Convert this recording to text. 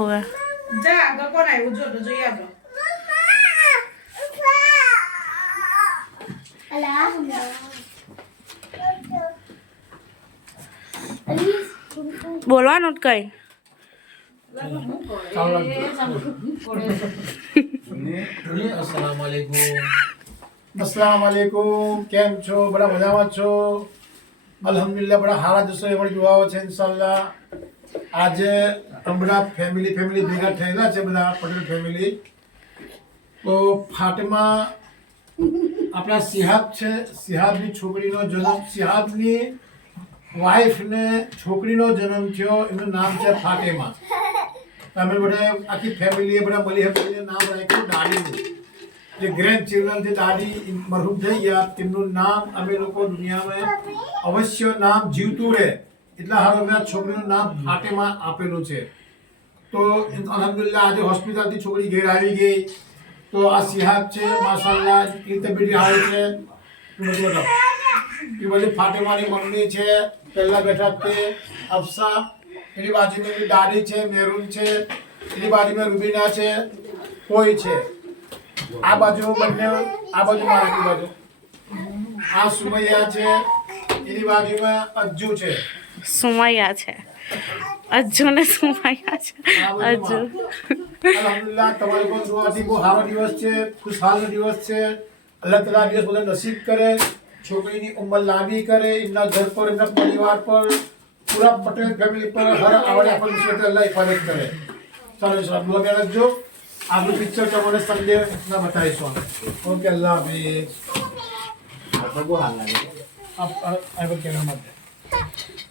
ઓવે જા આગળ કોણ આવ્યું જો તો જોઈ આગળ બોલવાનું જ કઈ अस्सलाम वालेकुम કેમ છો બડા મજામાં છો અલ્હમ્દુલિલ્લાહ બડા હારા દિવસો એમની દુઆઓ છે ઇન્શાઅલ્લાહ આજે હમણાં ફેમિલી ભેગા થયેલા છે બધા પટેલ ફેમિલી તો ફાતિમા આપણા સિહાબ છે સિહાબની છોકરીનો જન્મ સિહાબની વાઈફને છોકરીનો જન્મ થયો એનું નામ છે ફાતિમા અમે બધા આખી ફેમિલીએ બધા મળી ફેમિલીએ નામ રાખ્યું દાદીનું જે ગ્રેન્ડ ચિલ્ડ્રન છે દાદી મરહૂમ થઈ ગયા તેમનું નામ અમે લોકો દુનિયામાં અવશ્ય નામ જીવતું રહે એટલા હારું અમે આ છોકરીનું નામ ફાતિમા આપેલું છે તો અલ્હમ્દુલિલ્લાહ આજે હોસ્પિટલથી છોકરી ઘેર આવી ગઈ તો આ સિહાબ છે માશાઅલ્લાહ એ તબીયત હારી છે એ બધી ફાતિમાની મમ્મી છે પહેલા બેઠા તે અફસા એની બાજુમાં દાદી છે મેરૂન છે એની બાજુમાં રૂબીના છે કોઈ છે આ બાજુ બંને આ બાજુમાં આખી બાજુ આ સુમૈયા છે એની બાજુમાં અજ્જુ છે સુમૈયા છે અજ્જુ ને સુમૈયા છે અજ્જુ અલ્હમ્દુલિલ્લાહ તમારી પણ દુઆથી બહુ સારો દિવસ છે ખુશહાલ દિવસ છે અલ્લાહ તાલા દિવસ બધા નસીબ કરે છોકરીની ઉંમર લાંબી કરે એમના ઘર પર એમના પરિવાર પર પૂરા પટેલ ફેમિલી પર હર આવડે આપણને વિશે અલ્લાહ હિફાજત કરે ચાલો ઇન્શાઅલ્લાહ દુઆ में रखજો आपको पिक्चर का मैंने संडे इतना बताइए ओके अल्लाह हाफिज़ अब आई विल कैमरा मत